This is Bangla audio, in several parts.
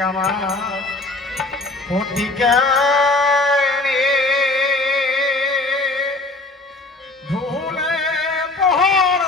আমার ভুলে পহর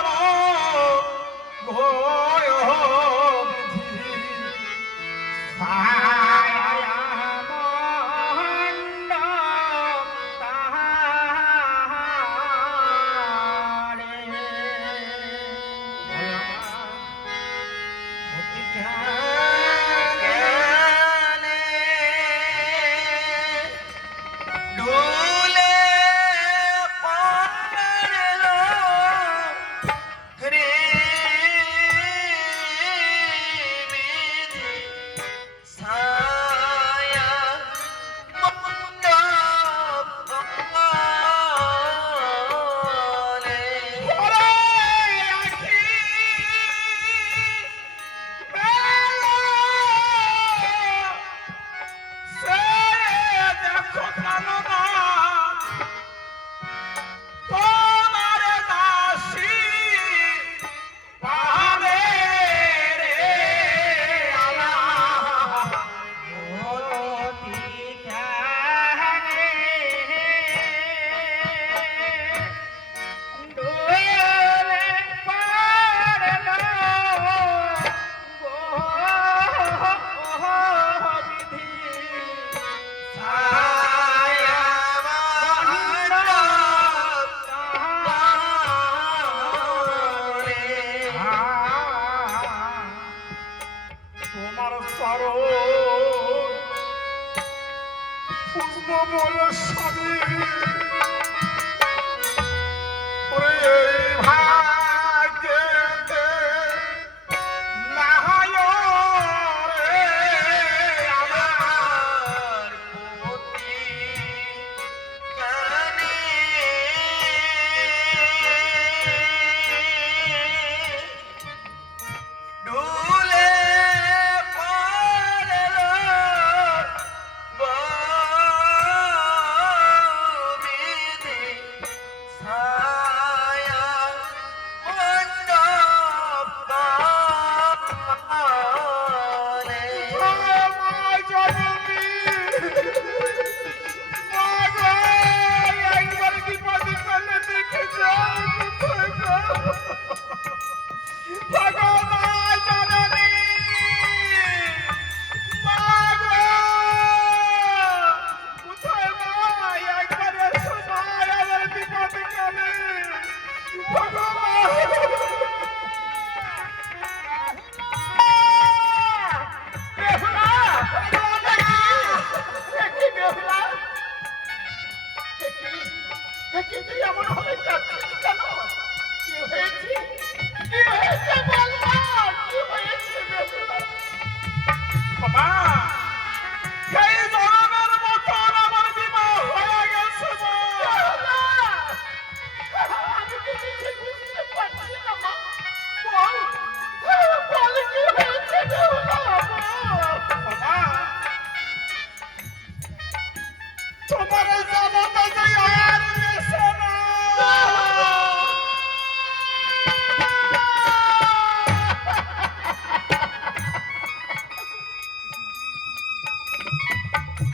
তুই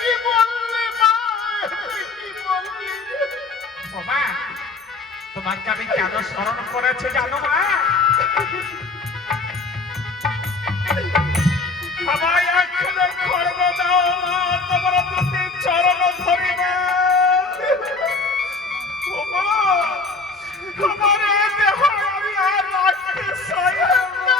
কি বললি মা? কি বললি? ও মা, তোমাকে আমি কেন স্মরণ করেছি জানো মা? আমায় একখানে খড়গ দাও মা, তোমার প্রতি চরণ ধরি মা। ও মা, আমার এই দেহ আমি আর রাখতে চাই না।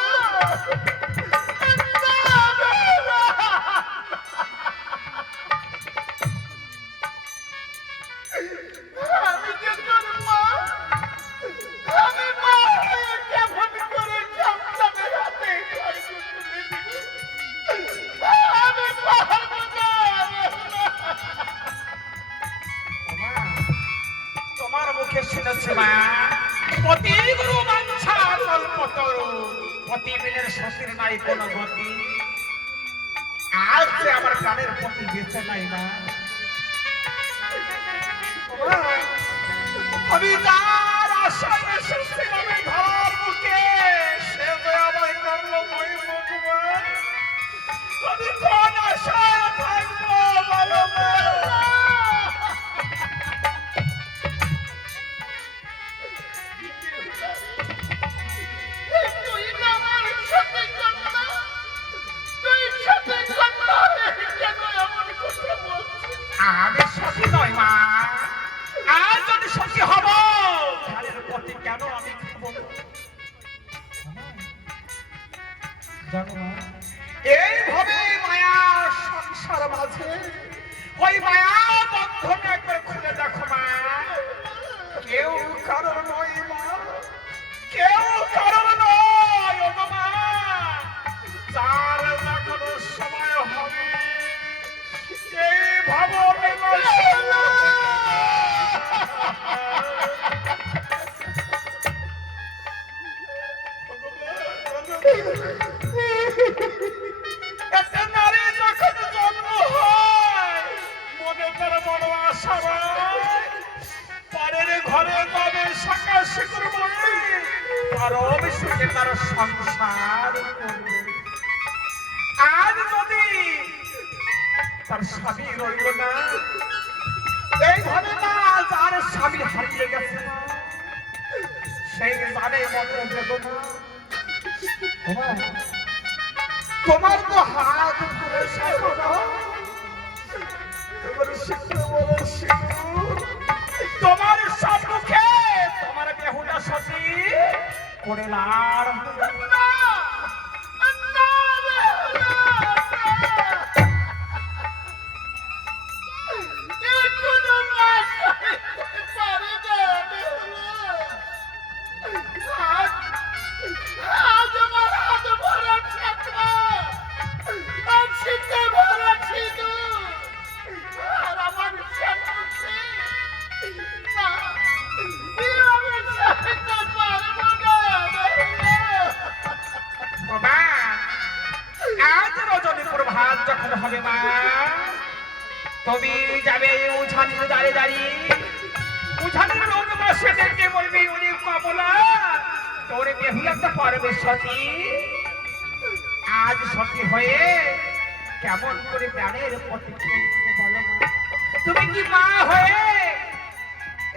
আমি যে তোর মা, আমি মা হয়ে কেমন করে সন্তানের হাতে খড়গ তুলে দিব? আমি পারবো না। মা, তোমার মুখে শুনেছি মা, পতি গুরু বাঞ্ছা কল্পতরু, পতি বিনের শশীর নাই কোন গতি। আজ যে আমার প্রাণের পতি বেঁচে নাই মা। মা, আমি যার আশায় এসেছিলাম এই ধরার বুকে, সে যে আমায় করলো মই ভগবান। আমি কোন আশায় থাকবো বলো মা? আমি সখী নয় মা, আর যদি সখী হব ঘরের পতি কেন আমি খাবো? জানো মা, এইভাবে মায়া সংসার মাঝে ওই মায়া বন্ধন একবার খুলে দেখো মা, কেউ কারণ নয় মা, কেউ কারণ নয়। ও মা, যার যখন সময় হবে এই ভবনে একটা নারী যখন জন্ম হয় মনে করে বড় আশা হয় পরের ঘরে যাবে শাখা শিখর বলে পরম সুখে তার সংসার করবে। আজ যদি তার স্বামী রইল না, এই ঘরে না যার স্বামী হারিয়ে গেছে না, সেই জানে মনে বেদনা। তোমার তো হাত ধরে তোমার সম্মুখে তোমার বেহুলা সতী করে লাড় যখন হবে মা, তুমি যাবে উঠানের দাঁড়িয়ে দাঁড়িয়ে উঠানের লোক বসে দেখে বলবি উনি কমলা তোর বেহুলা তো পারবে সতী। আজ সতী হয়ে কেমন করে প্রাণের পথে বলো তুমি কি মা হয়ে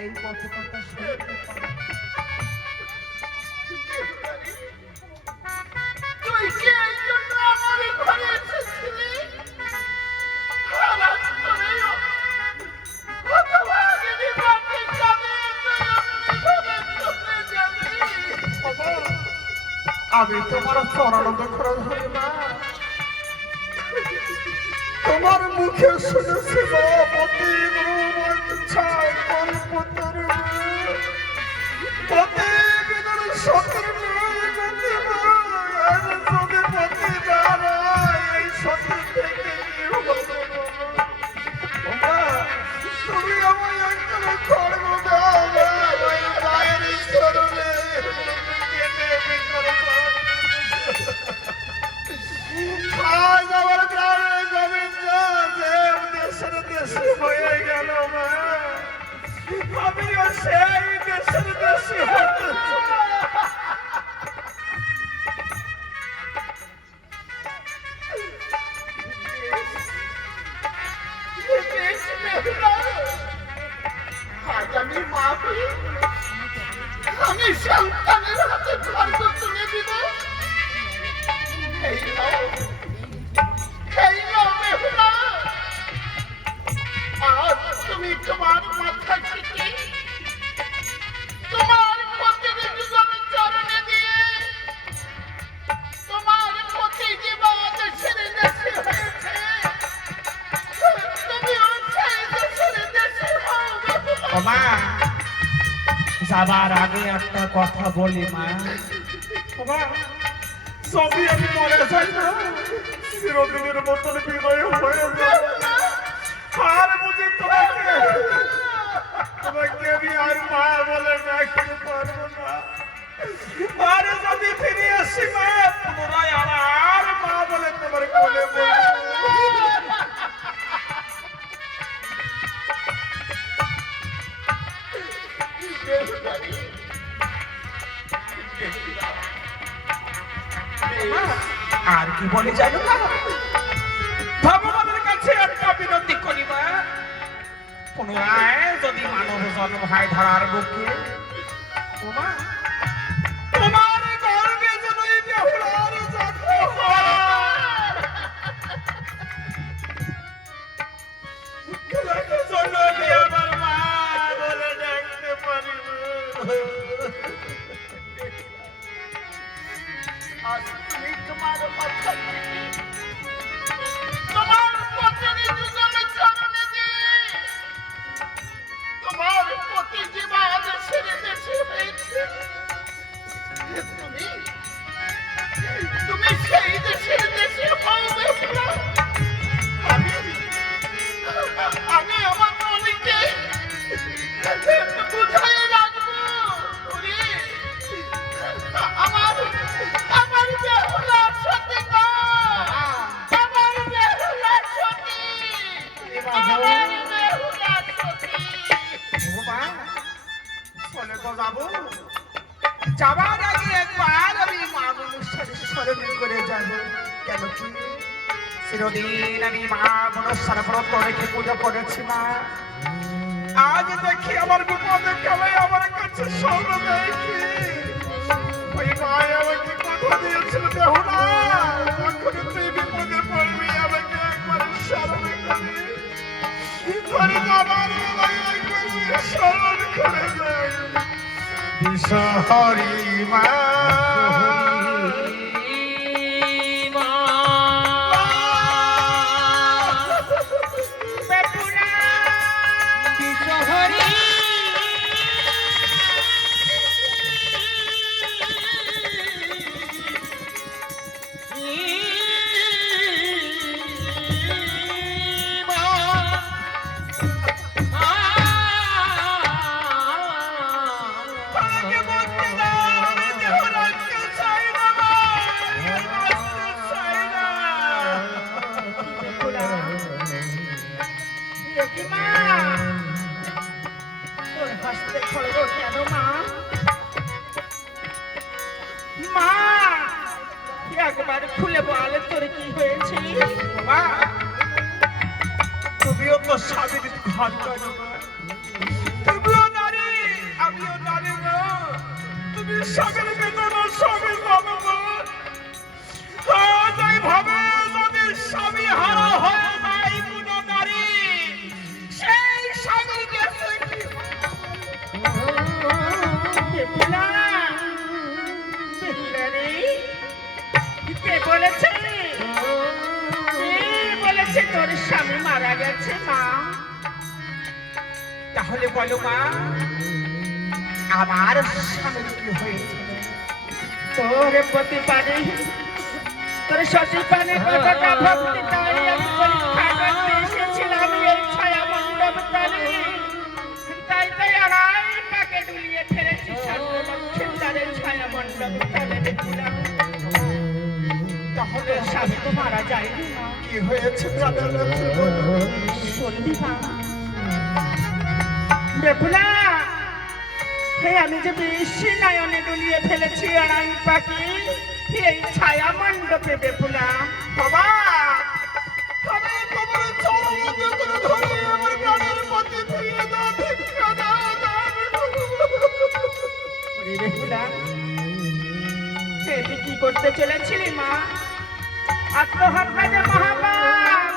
এই পথে কথা শুনতে পারো? তুই কি এই জন্য আমার ঘরে এসেছিলি? আমি তোমার চরণ ধরে ধরি না, তোমার মুখে শুনেছি তুমি আমায় একটা করব দাও মায়ের চরণে আজ আমার গ্রামে গোবিন্দ দেব দেশের দেশে হয়ে গেল মা, আমিও সেই দেশের দেশে হতে সন্তানের হাতে খড়গ তুলে দিব। এই নাও বেহুলা, আজ তুমি তোমার মাথা থেকে তোমার পতির যুগল চরণে দিয়ে তোমার পতি জীবন ছেড়ে দেশে হয়েছে, তুমিও সেই দেশের দেশে হও বেহুলা। মা যাবার আগে একটা কথা বলি মা। মা সবই আমি মরে যাই না, চিরদিনের মতন বিদায় হয়ে যায়। আর বুঝি তোমাকে আমি আর মা বলে ডাকতে পারবো না। আর যদি ফিরে আসি মা, পুনরায় আর মা বলে তোমার কোলে বলবো। আর কি বলে জানো না, ভগবানের কাছে একটা বিনতি করিবা, পুনরায় যদি মানব জন্ম হয় ধরার বুকে, তোমার গর্বে যেন এই বেহুলার জন্ম হয়। জন্য আমি আমার মা বলে ডাকতে পারিব। আজ তুমি তোমার মাথা থেকে তোমার পতির যুগল চরণে দিয়ে তোমার পতি জীবন ছেড়ে দেশে হয়েছে, তুমি সেই দেশের দেশে হও বেহুলা। আমি আমার মনিকে বুঝাই রাখবো, ওরে আমার বেহুলার সতী গো, আমার বেহুলার সতী, আমার বেহুলার সতী। চলে তো যাবো, যাবার আগে একবার আমি মা মনুষ্যের স্মরণ করে যাব। কেন কি চিরদিন আমি মা মনুষ্যের ব্রত রেখে পুজো করেছি মা। আজ দেখি আমার বিপদে কালে আমার কাছে সব দেখি ওই মায় আমাকে কথা দিয়েছিল, বেহুলা যখন তুই বিপদে পড়বি আমাকে একবার স্মরণ করে আমার একবার স্মরণ করে দেয়। বিশহরি মা একবার খুলে বল তোর কি হয়েছে। তুমিও তো স্বামীর ঘর করো, তুমিও নারী আমিও নারী, তুমি স্বামীর বেদনা স্বামী পাবো। ভাবে যদি স্বামী হারা হয়ে যায় কোনো নারী, সেই স্বামী গেছে বলেছে তোর স্বামী মারা গেছে মা। তাহলে বলো মা, আমার স্বামীর কি হয়েছে? তোর প্রতি পানে তোর সতী পানে কতটা ভক্তি, তাই আমি পরীক্ষা করতে এসেছিলাম এই ছায়া মণ্ডপ তলে। তাই আড়াই পাকে ডুলিয়ে ফেলেছি সান্তারের ছায়া মণ্ডপ তলে দেখলাম। তাহলে স্বামী তো মারা যায়নি, কি হয়েছে? শুনবি মা বেহুলা, আমি যে বেশি নয়নে ডুলিয়ে ফেলেছি আড়াই পাখি এই ছায়া মণ্ডপে বেহুলা। বাবা আমি তোমার চরণ ধরে আমার প্রাণের পথে ফিরিয়ে দাও, ভিক্ষা দাও। বেহুলা বেহুলা, তুই কি করতে চলেছিলি মা? আত্মহত্যা যে মহাপাপ।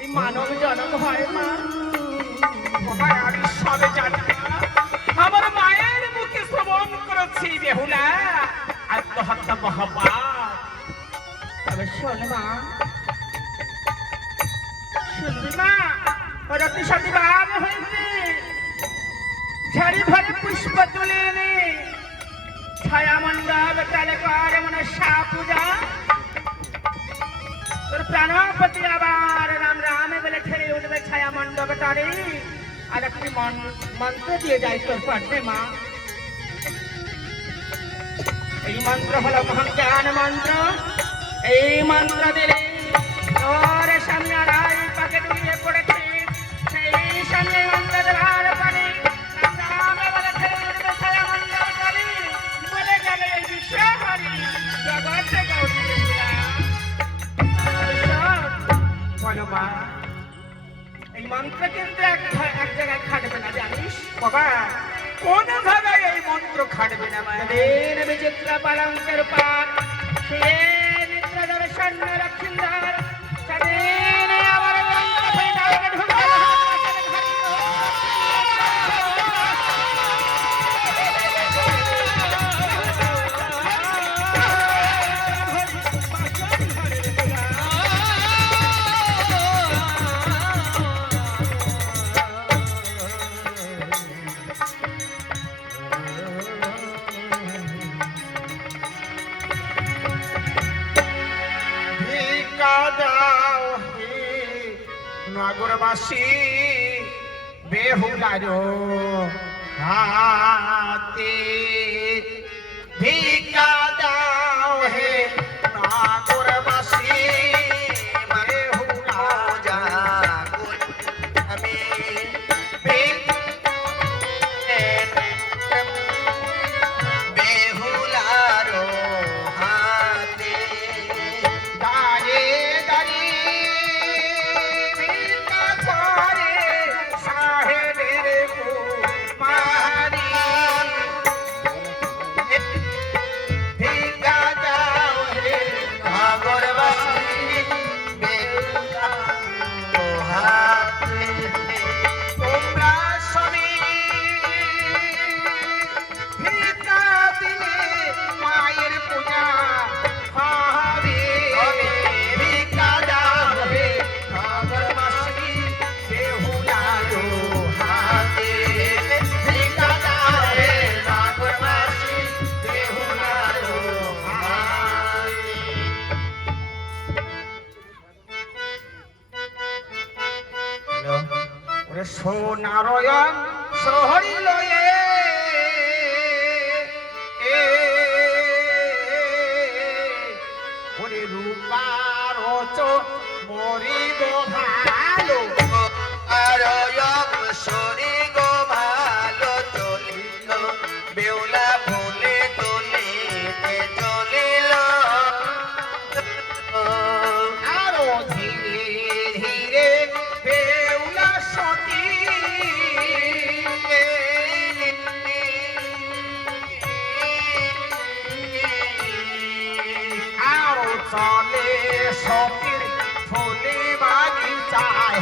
এই মানব জনক হয় মা। আমি সবে জানি না। আমার মায়ের মুখে শ্রবণ করেছি বেহুলা আত্মহত্যা মহাপাপ। তবে শোন মা, শুনবি মা, রতি সতীবার হয়েছে, ঝাড়ি ভরে পুষ্প তুলে এনে ছায়া মণ্ডপ তালে কর মনে পূজা। তোর প্রাণপতি আবার রাম রাম বলে ঠেলে উঠবে ছায়া মণ্ডপ তারে। আর একটি মন্ত্র দিয়ে যাই তোর পাঠে মা। এই মন্ত্র হলো মহাজ্ঞান মন্ত্র। এই মন্ত্র দিলে তোর সামনে আড়াই পাকে ডুবিয়ে পড়েছে, সেই সামনে মন্ত্র দেওয়ার পরে রাম বলে ঠেলে উঠবে ছায়া মণ্ডপ তারে। বলে গেলে এই বিশ্ব হরি জগতে গৌরী বিদ্যা। বলো মা, এই মন্ত্র কিন্তু এক জায়গায় খাটবে না জানিস বাবা কোন জায়গায় এই মন্ত্র খাটবে না মা? দিন বিচিত্র পালঙ্কের পাত সে নিদ্রা যাবে স্বর্ণ রক্ষিন্দার সেদিন আবার নগরবাসী বেহুলারো হাতে ভিক্ষা দাও হে নগরবাসী বেহুলা জাগুন আমি বেহুলারো হাতে দাঁড়ে দাঁড়িয়ে সোনারয়ন শহরি লয়ে ওরে রূপার মরিব ভালো আরয়ন শরী গো ভালো চলিল বেউলা ভুলে চলিতে চলিল আরো ধীরে ধীরে বেউলা সতী আরো চলে সতীর ফুলে বাগিচায়